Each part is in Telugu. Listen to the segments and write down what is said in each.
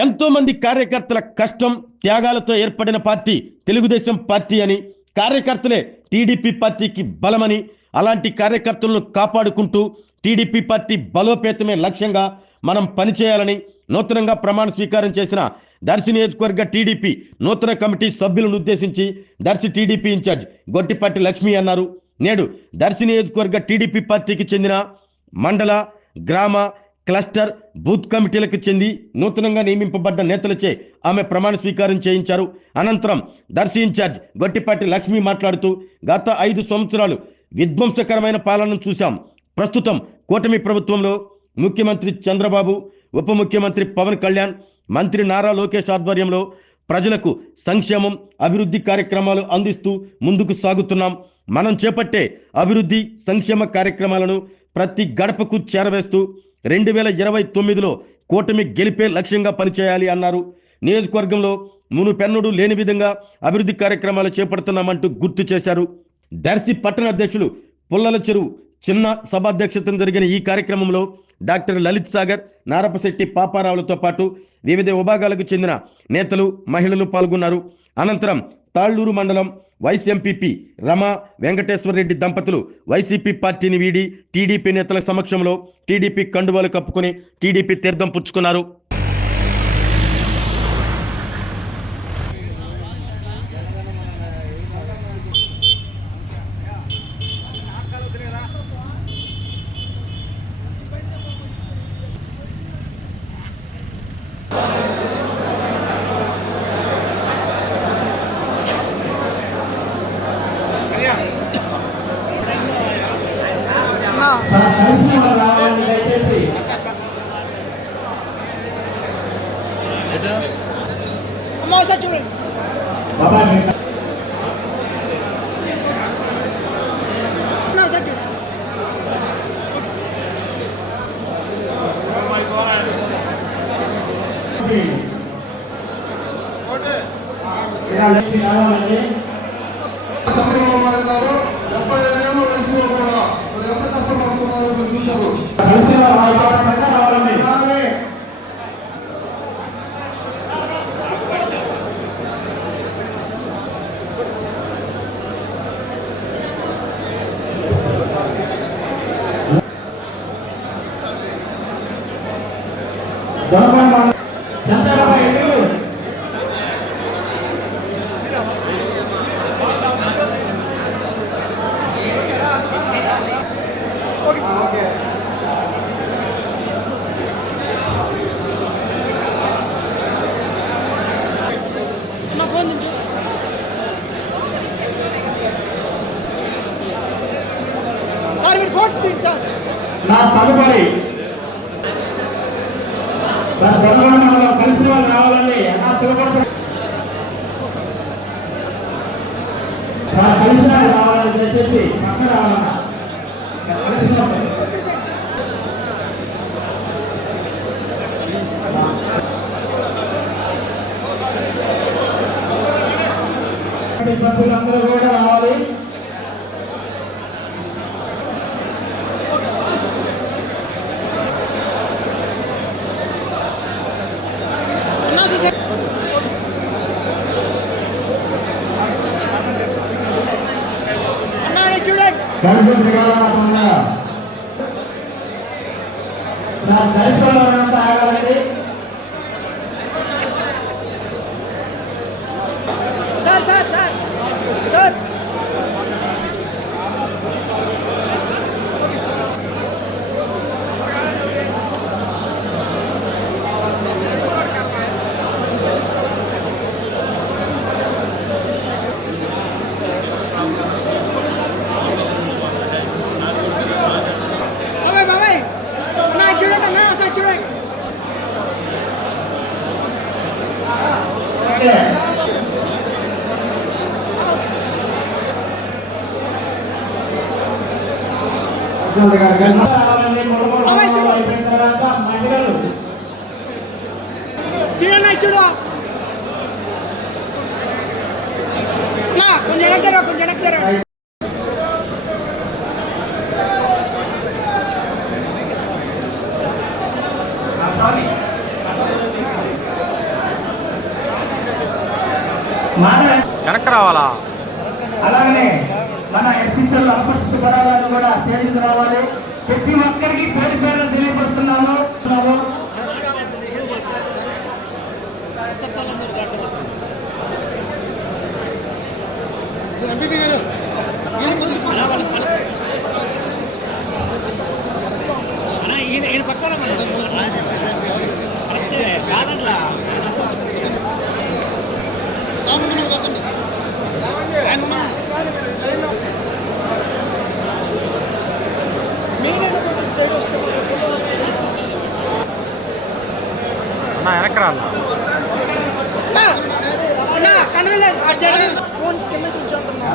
ఎంతో మంది కార్యకర్తల కష్టం త్యాగాలతో ఏర్పడిన పార్టీ తెలుగుదేశం పార్టీ అని, కార్యకర్తలే టీడీపీ పార్టీకి బలమని, అలాంటి కార్యకర్తలను కాపాడుకుంటూ టీడీపీ పార్టీ బలోపేతమే లక్ష్యంగా మనం పనిచేయాలని నూతనంగా ప్రమాణ స్వీకారం చేసిన దర్శి నియోజకవర్గ టీడీపీ నూతన కమిటీ సభ్యులను ఉద్దేశించి దర్శి టీడీపీ ఇన్ఛార్జ్ గొట్టిపాటి లక్ష్మి అన్నారు. నేడు దర్శి నియోజకవర్గ టీడీపీ పార్టీకి చెందిన మండల, గ్రామ, క్లస్టర్, బూత్ కమిటీలకు చెంది నూతనంగా నియమింపబడ్డ నేతలచే ఆమె ప్రమాణ స్వీకారం చేయించారు. అనంతరం దర్శి ఇన్ఛార్జ్ గొట్టిపాటి లక్ష్మి మాట్లాడుతూ, గత 5 సంవత్సరాలు విధ్వంసకరమైన పాలనను చూశాం. ప్రస్తుతం కూటమి ప్రభుత్వంలో ముఖ్యమంత్రి చంద్రబాబు, ఉప ముఖ్యమంత్రి పవన్ కళ్యాణ్, మంత్రి నారా లోకేష్ ఆధ్వర్యంలో ప్రజలకు సంక్షేమం, అభివృద్ధి కార్యక్రమాలు అందిస్తూ ముందుకు సాగుతున్నాం. మనం చేపట్టే అభివృద్ధి సంక్షేమ కార్యక్రమాలను ప్రతి గడపకు చేరవేస్తూ 2029లో కూటమి గెలిపే లక్ష్యంగా పనిచేయాలి అన్నారు. నియోజకవర్గంలో మునుపెన్నడూ లేని విధంగా అభివృద్ధి కార్యక్రమాలు చేపడుతున్నామంటూ గుర్తు చేశారు. దర్శి పట్టణ అధ్యక్షులు పుల్లల చెరువు చిన్న సభాధ్యక్షతన జరిగిన ఈ కార్యక్రమంలో డాక్టర్ లలిత్ సాగర్, నారపశెట్టి పాపారావులతో పాటు వివిధ విభాగాలకు చెందిన నేతలు, మహిళలు పాల్గొన్నారు. అనంతరం తాళ్లూరు మండలం వైస్ ఎంపీపీ రమా వెంకటేశ్వరరెడ్డి దంపతులు వైసీపీ పార్టీని వీడి టీడీపీ నేతల సమక్షంలో టీడీపీ కండువాలు కప్పుకొని టీడీపీ తీర్థం పుచ్చుకున్నారు. నా తదుపరి కలిసిన వాళ్ళు రావాలండి. కలిసిన వాళ్ళు రావాలని దయచేసి పక్కన రావాలన్నా. సభ్యులందరూ కూడా రావాలి. ఆగాలండి. కొంచెం మాధవ వెనక్కి రావాలా? అలాగనే మన ఎస్సీసీఎల్ అనుపతి సుబ్బారావు గారు కూడా స్టేజ్కి రావాలి. ప్రతి ఒక్కరికి పేరు పేరు తెలియపరుస్తున్నాము. అన్నా వెనక్కి రావాలా? ఫోన్ కింద కూర్చుంటున్నా,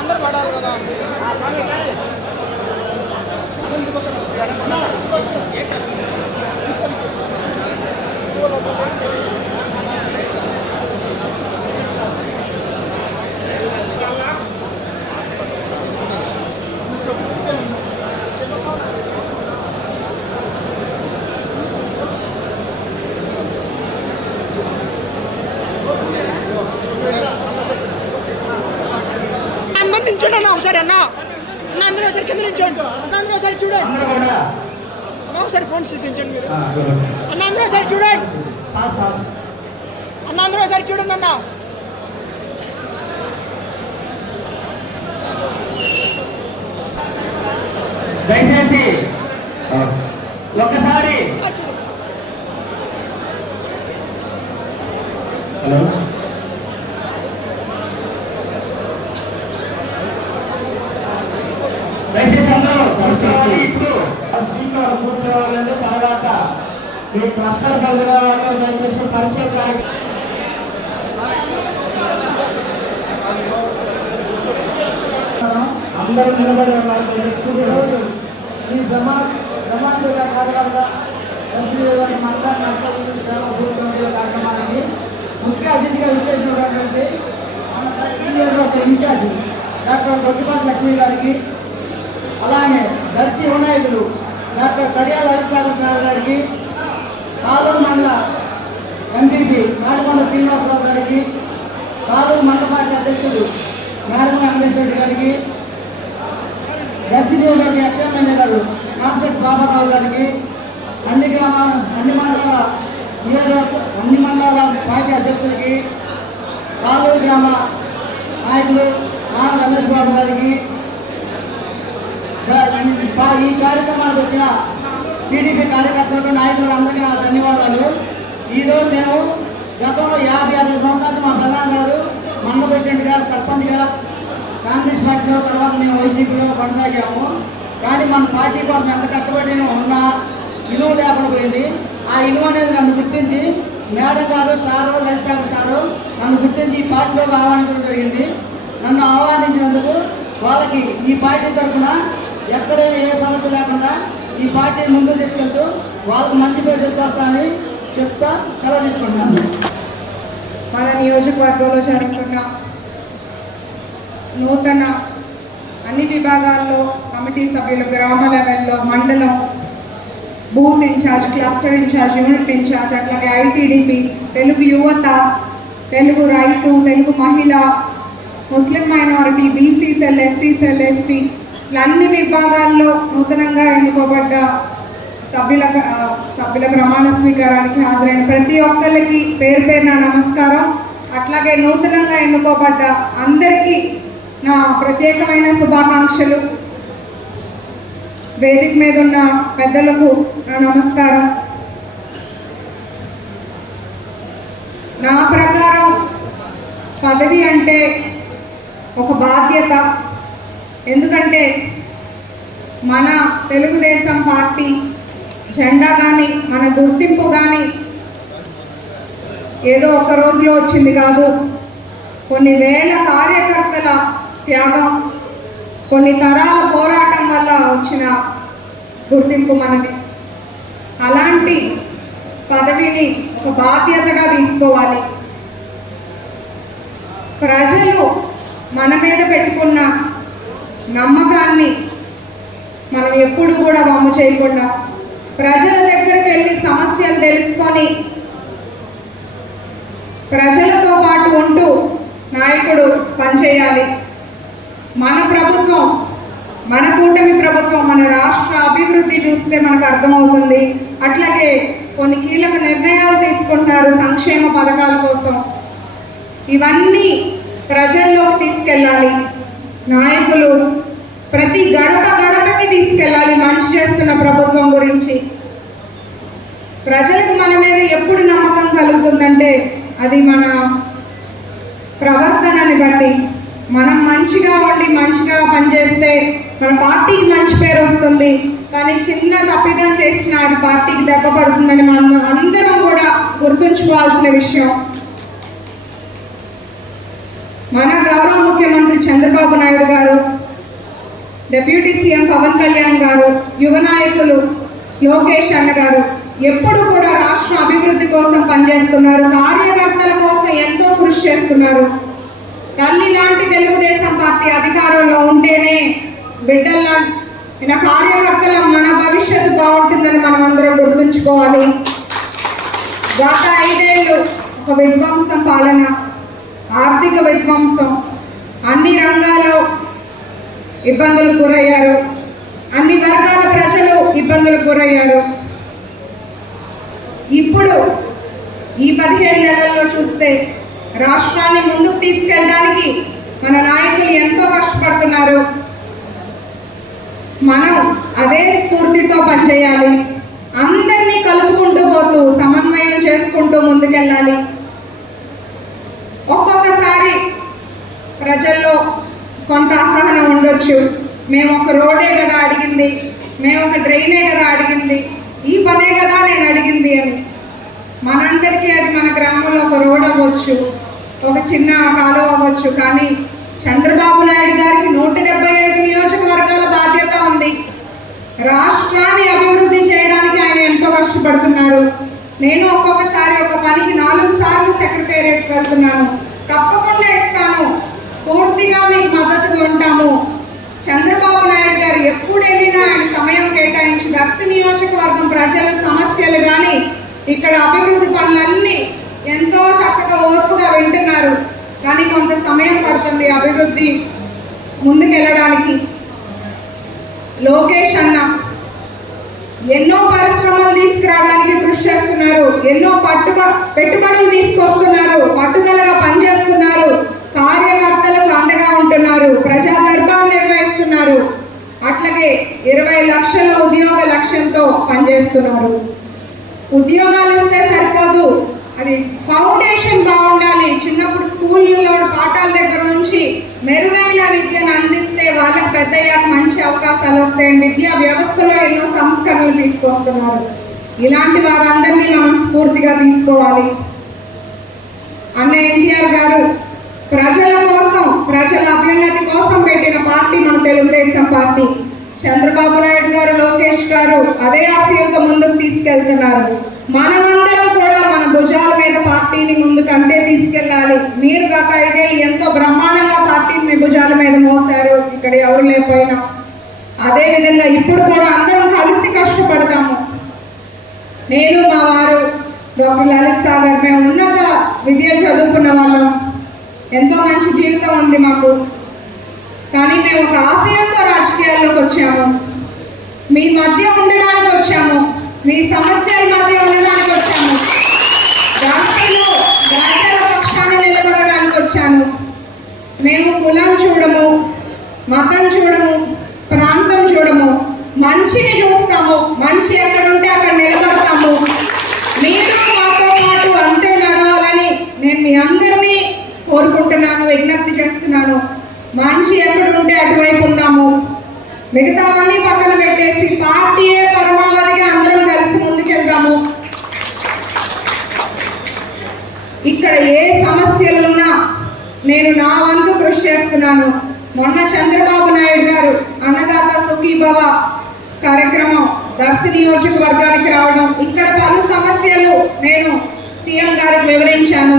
అందరు పడాలి కదా. అందరు నించోండి అన్న, ఒకసారి అన్న అన్న అందరూ ఒకసారి కింద నించోండి, అందరూ ఒకసారి చూడండి అన్న, ఒకసారి ఫోన్ దించండి మీరు అన్న, అందరూ ఒకసారి చూడండి అన్న, అందరూ ఒకసారి చూడండి అన్న. దయచేసి ఒక్కసారి హలో దయచేసి అందరూ కూర్చోవాలి. ఇప్పుడు సీట్లో కూర్చోవాలంటే తర్వాత మీ క్లస్టర్ బయలు కావాలి. దయచేసి పరిచయం కార్యక్రమం అందరూ నిలబడి ఉన్నారు. ఈ బ్రహ్మాండ కార్యక్రమంగా కార్యక్రమానికి ముఖ్య అతిథిగా విచ్చేసినటువంటి మన ఒక ఇన్ఛార్జ్ డాక్టర్ గొట్టిపాటి లక్ష్మి గారికి, అలానే దర్శి వినాయకుడు డాక్టర్ కడియాల హరిసాగర్ సార్ గారికి, కాలూరు మండల ఎంపీపీ నాటికొండ శ్రీనివాసరావు గారికి, కాలూరు మండల పార్టీ అధ్యక్షుడు మేడం వెంకటేశ్వర గారికి, దర్శి నియోజకవర్గ ఎమ్మెల్యే గారు కాన్సెప్ట్ బాబారావు గారికి, అన్ని మండలాల పార్టీ అధ్యక్షులకి, కాలూరు గ్రామ నాయకులు నాన్న రమేష్ బాబు గారికి, ఈ కార్యక్రమానికి వచ్చిన టీడీపీ కార్యకర్తలకు నాయకులకు అందరికీ నా ధన్యవాదాలు. ఈరోజు మేము గతంలో 50 సంవత్సరాలు మా బల్లా గారు మండల ప్రెసిడెంట్గా, సర్పంచ్గా కాంగ్రెస్ పార్టీలో, తర్వాత మేము వైసీపీలో కొనసాగాము. కానీ మన పార్టీ కోసం ఎంత కష్టపడి ఉన్నా ఇనువు లేకుండా పోయింది. ఆ ఇనువు అనేది నన్ను గుర్తించి మేడం గారు, సారు, లలిసాగర్ సారు నన్ను గుర్తించి ఈ పార్టీలోకి ఆహ్వానించడం జరిగింది. నన్ను ఆహ్వానించినందుకు వాళ్ళకి ఈ పార్టీ తరఫున ఎక్కడైనా ఏ సమస్య లేకుండా ఈ పార్టీని ముందుకు తీసుకెళ్తూ వాళ్ళకి మంచి పేరు తీసుకొస్తానని చెప్తా సెలవు తీసుకుంటున్నాను. మన నియోజకవర్గంలో జరుగుతున్న నూతన అన్ని విభాగాల్లో కమిటీ సభ్యులు, గ్రామ లెవెల్లో, మండలం, booth incharge, cluster incharge, unit incharge, అట్లాగే ఐటీడీపీ, తెలుగు యువత, తెలుగు రైతు, తెలుగు మహిళ, Muslim minority, BC cell, SC cell, ST, అన్ని విభాగాల్లో నూతనంగా ఎన్నుకోబడ్డ సభ్యుల ప్రమాణ స్వీకారానికి హాజరైన ప్రతి ఒక్కరికి పేరు పేరున నమస్కారం. అట్లాగే నూతనంగా ఎన్నుకోబడ్డ అందరికీ నా ప్రత్యేకమైన శుభాకాంక్షలు. వేదిక మీద ఉన్న పెద్దలకు నా నమస్కారం. నా ప్రకారం పదవి అంటే ఒక బాధ్యత. ఎందుకంటే మన తెలుగుదేశం పార్టీ జెండా కానీ, మన గుర్తింపు కానీ ఏదో ఒక రోజులో వచ్చింది కాదు. కొన్ని వేల కార్యకర్తల త్యాగం, కొన్ని తరాల పోరాటం వల్ల వచ్చిన గుర్తింపు మనది. అలాంటి పదవిని ఒక బాధ్యతగా తీసుకోవాలి. ప్రజలు మన మీద పెట్టుకున్న నమ్మకాన్ని మనం ఎప్పుడు కూడా వమ్ము చేయకుండా ప్రజల దగ్గరికి వెళ్ళి సమస్యలు తెలుసుకొని ప్రజలతో పాటు ఉంటూ పనిచేయాలి. మన ప్రభుత్వం, మన కూటమి ప్రభుత్వం, మన రాష్ట్ర అభివృద్ధి చూస్తే మనకు అర్థమవుతుంది. అట్లాగే కొన్ని కీలక నిర్ణయాలు తీసుకుంటున్నారు సంక్షేమ పథకాల కోసం. ఇవన్నీ ప్రజల్లోకి తీసుకెళ్ళాలి. నాయకులు ప్రతి గడపకి తీసుకెళ్ళాలి మంచి చేస్తున్న ప్రభుత్వం గురించి. ప్రజలకు మన మీద ఎప్పుడు నమ్మకం కలుగుతుందంటే అది మన ప్రవర్తనని బట్టి. మనం మంచిగా ఉండి మంచిగా పనిచేస్తే మన పార్టీకి మంచి పేరు వస్తుంది. కానీ చిన్న తప్పిదం చేసిన అది పార్టీకి దెబ్బ పడుతుందని మనం అందరం కూడా గుర్తుంచుకోవాల్సిన విషయం. మన గౌరవ ముఖ్యమంత్రి చంద్రబాబు నాయుడు గారు, డిప్యూటీ సీఎం పవన్ కళ్యాణ్ గారు, యువ నాయకులు లోకేష్ అన్న గారు ఎప్పుడు కూడా రాష్ట్ర అభివృద్ధి కోసం పనిచేస్తున్నారు. కార్యకర్తల కోసం ఎంతో కృషి చేస్తున్నారు. తల్లి లాంటి తెలుగుదేశం పార్టీ అధికారంలో ఉంటేనే బిడ్డల కార్యకర్తల మన భవిష్యత్తు బాగుంటుందని మనం అందరం గుర్తుంచుకోవాలి. గత 5 ఏళ్ళు ఒక విధ్వంసం పాలన, ఆర్థిక విధ్వంసం, అన్ని రంగాల్లో ఇబ్బందులు గురయ్యారు. అన్ని వర్గాల ప్రజలు ఇబ్బందులకు గురయ్యారు. ఇప్పుడు ఈ 15 నెలల్లో చూస్తే రాష్ట్రాన్ని ముందుకు తీసుకెళ్ళడానికి మన నాయకులు ఎంతో కష్టపడుతున్నారు. మనం అదే స్ఫూర్తితో పనిచేయాలి. అందరినీ కలుపుకుంటూ పోతూ సమన్వయం చేసుకుంటూ ముందుకెళ్ళాలి. ఒక్కొక్కసారి ప్రజల్లో కొంత అసహనం ఉండొచ్చు. మేము ఒక రోడే కదా అడిగింది, మేము ఒక డ్రైనే కదా అడిగింది, ఈ పనే కదా నేను అడిగింది అని. మనందరికీ అది మన గ్రామంలో ఒక రోడ్ అవ్వచ్చు, ఒక చిన్న కాలువ అవ్వచ్చు. కానీ చంద్రబాబు నాయుడు గారికి 175 నియోజకవర్గాల బాధ్యత ఉంది. రాష్ట్రాన్ని అభివృద్ధి చేయడానికి ఆయన ఎంతో కష్టపడుతున్నారు. నేను ఒక్కొక్కసారి ఒక పనికి 4 సార్లు సెక్రటేరియట్ వెళ్తున్నాను. తప్పకుండా ఇస్తాను, పూర్తిగా మీకు మద్దతుగా ఉంటాము. చంద్రబాబు నాయుడు గారు ఎప్పుడు వెళ్ళినా ఆయన సమయం కేటాయించి దర్శి నియోజకవర్గం ప్రజల సమస్యలు కానీ ఇక్కడ అభివృద్ధి పనులన్నీ ఎంతో చక్కగా ఓర్పుగా వింటున్నారు. కానీ కొంత సమయం పడుతుంది అభివృద్ధి ముందుకెళ్ళడానికి. లోకేష్ అన్న ఎన్నో పరిశ్రమలు తీసుకురావడానికి కృషి చేస్తున్నారు. ఎన్నో పెట్టుబడులు తీసుకొస్తున్నారు. పట్టుదలగా పనిచేస్తున్నారు. కార్యకర్తలకు అండగా ఉంటున్నారు. ప్రజా దర్బార్ నిర్వహిస్తున్నారు. అట్లాగే 20 లక్షల ఉద్యోగ లక్ష్యంతో పనిచేస్తున్నారు. ఉద్యోగాలు ఇస్తే సరిపోదు, అది ఫౌండేషన్ బాగుండాలి. చిన్నప్పుడు స్కూళ్ళలో పాఠాల దగ్గర నుంచి మెరుగైన విద్యను అందిస్తే వాళ్ళకి పెద్దయ్యాక మంచి అవకాశాలు వస్తాయని విద్యా వ్యవస్థలో ఎన్నో సంస్కరణలు తీసుకొస్తున్నారు. ఇలాంటి వారందరినీ మనం స్ఫూర్తిగా తీసుకోవాలి. అన్న ఎన్టీఆర్ గారు ప్రజల కోసం, ప్రజల అభ్యున్నతి కోసం పెట్టిన పార్టీ మన తెలుగుదేశం పార్టీ. చంద్రబాబు నాయుడు గారు, లోకేష్ గారు అదే ఆశయంతో ముందుకు తీసుకెళ్తున్నారు. మనమందరం కూడా మన భుజాల మీద పార్టీని ముందుకు అంతే తీసుకెళ్ళాలి. మీరు గత 5 ఏళ్ళు ఎంతో బ్రహ్మాండంగా పార్టీని మీ భుజాల మీద మోసారు, ఇక్కడ ఎవరు లేకపోయినా. అదేవిధంగా ఇప్పుడు కూడా అందరం కలిసి కష్టపడతాము. నేను, మా వారు డాక్టర్ లలిత్ సాగర్, మేము ఉన్నత విద్య చదువుకున్న వాళ్ళం. ఎంతో మంచి జీవితం ఉంది మాకు. కానీ మేము ఒక ఆశయంతో రాజకీయాల్లోకి వచ్చాము. మీ మధ్య ఉండడానికి వచ్చాము. మీ సమస్యల మధ్య ఉండడానికి వచ్చాము. రాష్ట్రంలో రాజ్యాల పక్షాన నిలబడడానికి వచ్చాను. మేము కులం చూడము, మతం చూడము, ప్రాంతం చూడము, మంచిని చూస్తాము. మంచి ఎక్కడుంటే అక్కడ నిలబడతాము. మీరు మాతో పాటు అంతే నడవాలని నేను మీ అందరినీ కోరుకుంటున్నాను, విజ్ఞప్తి చేస్తున్నాను. మంచి ఎక్కడుంటే అటువైపు ఉందాము. మిగతావన్నీ పక్కన పెట్టేసి పార్టీయే పరమావధిగా అందరం కలిసి ముందుకెళ్దాము. ఇక్కడ ఏ సమస్యలున్నా నేను నా వంతు కృషి చేస్తున్నాను. మొన్న చంద్రబాబు నాయుడు గారు అన్నదాత సుఖీభవ కార్యక్రమం దర్శి నియోజకవర్గానికి రావడం, ఇక్కడ పలు సమస్యలు నేను సీఎం గారికి వివరించాను.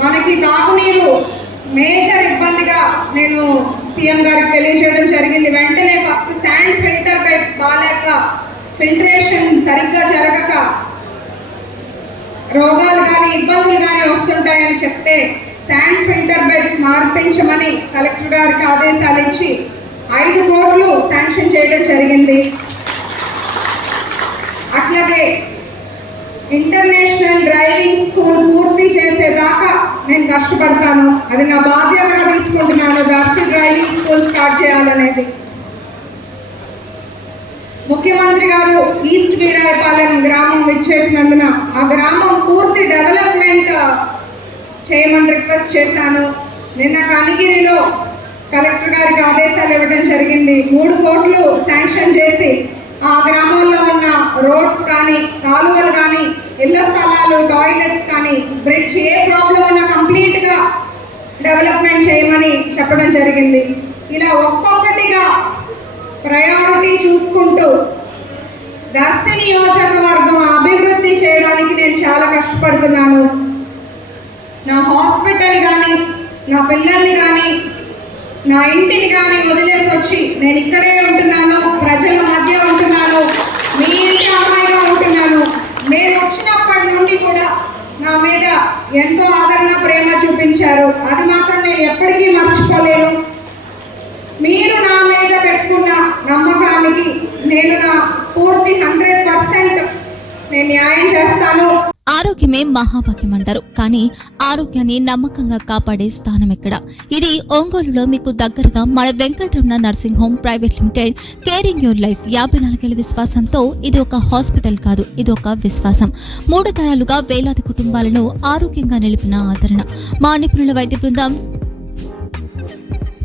మనకి తాగునీరు మేజర్ ఇబ్బందిగా నేను సీఎం గారికి తెలియజేయడం జరిగింది. వెంటనే ఫస్ట్ శాండ్ ఫిల్టర్ బెడ్స్ బాగాలేక, ఫిల్టరేషన్ సరిగ్గా జరగక రోగాలు కానీ ఇబ్బందులు కానీ వస్తుంటాయని చెప్తే శాండ్ ఫిల్టర్ బెడ్స్ మార్పించమని కలెక్టర్ గారికి ఆదేశాలు ఇచ్చి 5 కోట్లు శాంక్షన్ చేయడం జరిగింది. అట్లాగే ఇంటర్నేషనల్ డ్రైవింగ్ స్కూల్ పూర్తి చేసేదాకా నేను కష్టపడతాను. అది నా బాధ్యతగా తీసుకుంటున్నాను. దర్శి డ్రైవింగ్ స్కూల్ స్టార్ట్ చేయాలనేది. ముఖ్యమంత్రి గారు ఈస్ట్ వీరాయపాలెం గ్రామం విచ్చేసినందున ఆ గ్రామం పూర్తి డెవలప్మెంట్ చేయమని రిక్వెస్ట్ చేశాను. నిన్న కనిగిరిలో కలెక్టర్ గారికి ఆదేశాలు ఇవ్వడం జరిగింది. 3 కోట్లు శాంక్షన్ చేసి ఆ గ్రామంలో ఉన్న రోడ్స్ కానీ, కాలువలు కానీ, ఇళ్ల స్థలాలు, టాయిలెట్స్ కానీ, బ్రిడ్జ్ ఏ ప్రాబ్లం ఉన్నా కంప్లీట్గా డెవలప్మెంట్ చేయమని చెప్పడం జరిగింది. ఇలా ఒక్కొక్కటిగా ప్రయారిటీ చూసుకుంటూ దర్శి నియోజకవర్గం అభివృద్ధి చేయడానికి నేను చాలా కష్టపడుతున్నాను. నా హాస్పిటల్ కానీ, నా పిల్లల్ని కానీ, నా ఇంటిని కానీ వదిలేసి వచ్చి నేను ఇక్కడే ఉంటున్నాను, ప్రజల మధ్య ఉంటున్నాను, మీ ఇంటి అమ్మాయిగా ఉంటున్నాను. నేను వచ్చినప్పటి నుండి కూడా నా మీద ఎంతో ఆదరణ, ప్రేమ చూపించారు. అది మాత్రం నేను ఎప్పటికీ మర్చిపోలేను. మీరు నా మీద పెట్టుకున్న నమ్మకానికి నేను నా పూర్తి 100% నేను న్యాయం చేస్తాను. ఆరోగ్యమే మహాభాగ్యం అంటారు, కానీ ఆరోగ్యాన్ని నమ్మకంగా కాపాడే స్థానం ఎక్కడ? ఇది ఒంగోలులో మీకు దగ్గరగా మన Venkataramana nursing home private limited. Caring your life 54 ఏళ్ల విశ్వాసంతో ఇది ఒక హాస్పిటల్ కాదు, ఇది ఒక విశ్వాసం. 3 తరాలుగా వేలాది కుటుంబాలను ఆరోగ్యంగా నిలిపిన ఆదరణ. మా నిపుణుల వైద్య బృందం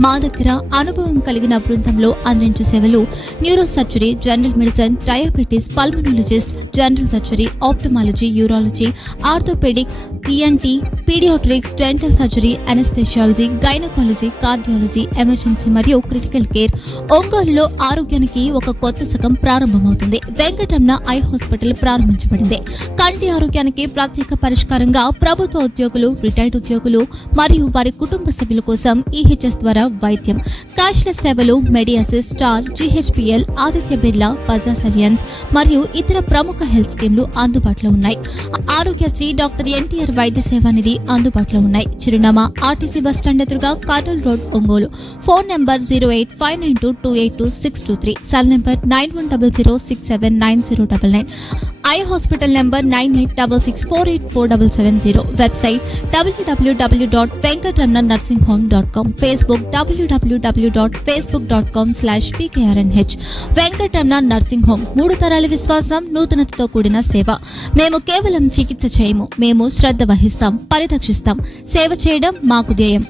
మా దగ్గర అనుభవం కలిగిన బృందంలో అందించే సేవలు neurosurgery, general medicine, diabetes, pulmonologist, general surgery, ophthalmology, urology, orthopaedic, ENT, paediatrics, dental surgery, anaesthesiology, gynaecology, cardiology, emergency మరియు క్రిటికల్ కేర్. ఒంగోలులో ఆరోగ్యానికి ఒక కొత్త శకం ప్రారంభమవుతుంది. వెంకటరమణ ఐ హాస్పిటల్ ప్రారంభించబడింది. కంటి ఆరోగ్యానికి ప్రత్యేక పరిష్కారంగా ప్రభుత్వ ఉద్యోగులు, రిటైర్డ్ ఉద్యోగులు మరియు వారి కుటుంబ సభ్యుల కోసం EHS ద్వారా వైద్యం, క్యాష్లెస్ సేవలు, Medi Assist, star, GHPL, Aditya Birla, Bajaj Allianz మరియు ఇతర ప్రముఖ హెల్త్ స్కీమ్లు అందుబాటులో ఉన్నాయి. ఆరోగ్యశ్రీ, డాక్టర్ NTR వైద్య సేవా నిధి అందుబాటులో ఉన్నాయి. చిరునామా RTC బస్ స్టాండ్ ఎదురుగా, Kurnool road, Ongole. Phone number 08592282623, cell number 9100679099, eye hospital number 9866484770, website www.venkatramanarsinghome.com, Facebook www.facebook.com/VKRNH. Venkataramana nursing home, 3 తరాల విశ్వాసం, నూతనతతో కూడిన సేవ. మేము కేవలం చికిత్స చేయము, మేము శ్రద్ధ వహిస్తాం, పరిరక్షిస్తాం. సేవ చేయడం మాకు ధ్యేయం.